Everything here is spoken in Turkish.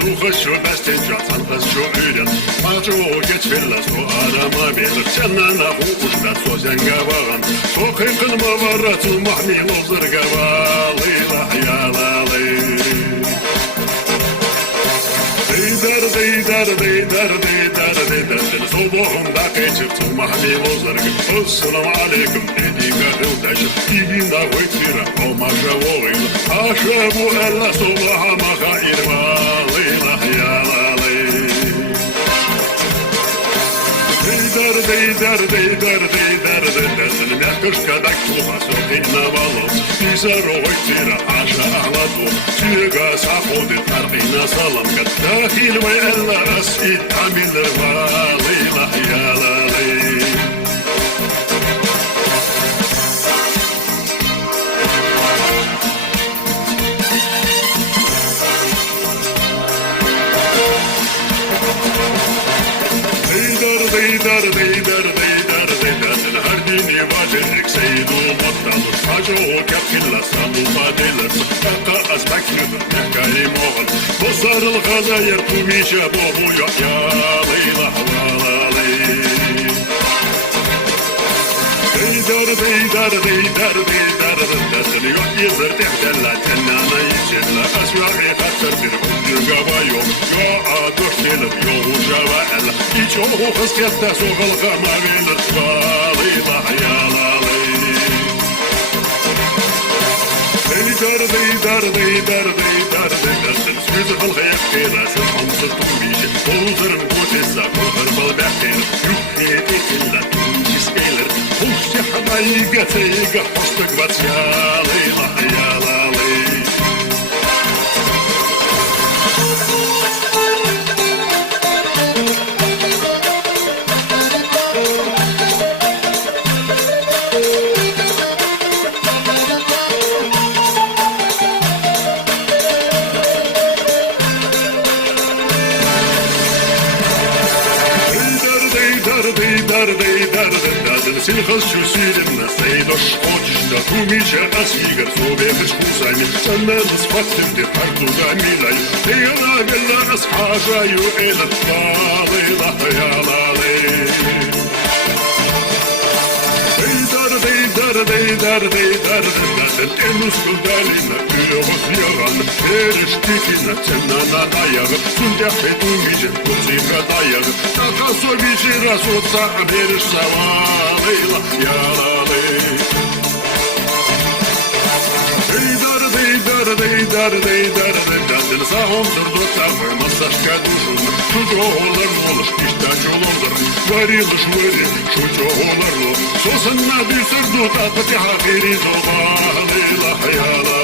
Suche schon das den Schatz an das schon öden. Macho geht villa so arama belir. Cennana hukuşlar so zengavan. So kınkın mavaratu mahmil ozırgava. Leyla hayalali. Deydar. Soboğunda geçip tu mahmil ozırgı. Assalamu alaikum dediğine hıldaşıp. Dibinde koytira olmaca oğayla. Aşağı bu ella sobaha maka irma. Deydar. Мякушка так плохо смотреть на волос. Писарой тира аша ахладу. Тюга саходит арди на саламка. Дахилва элла аси тамилер валила ялали. Deydar. Hardini vajelik seydul muttalı. Ajo kapkilla samu badeler. Kaka azbakir mekarim oğul. Bosarıl gazayır tumişe bobu yok ya. Leyla havalali. Deydar. Yok yazır tehdella tennana yiçella. Asyağı kaçır bir hüdüga bayok. Yo adur gelir yo uçava ella. Hiç o hıskette soğalga mavilir. Valıyla hayalali. Deydar. Sözü halka yakırası hamsız tumişe. Oğuzlarım kutesa kohır bal bekir. Yukkiyeti illa tumişis gelir. Hoşça hamayga teyga hoştuk vatyalıyla hayalali. Deydar. Силхас чусилина, сейдош хочешь, тумича асигар, собекыч кусами, санназ сфаттимди хартуга милай, тейла гелла асхажаю элат балыла хаялалы. Deydar. Temmuz kıldalina, tülüğüz yalan, eriştikina, cennana dayağı, sündahve tumice, kuzika dayağı, taka sobici rasutsa, beriş savalıyla yaralı. Deydar. Sağım durdu tavır, masajka duşun, şucu olur oluş, iştaç olurdur, varılış veri, şucu olurlu, sosunna bir sürdü tatlı hafiri zobalıyla hayala.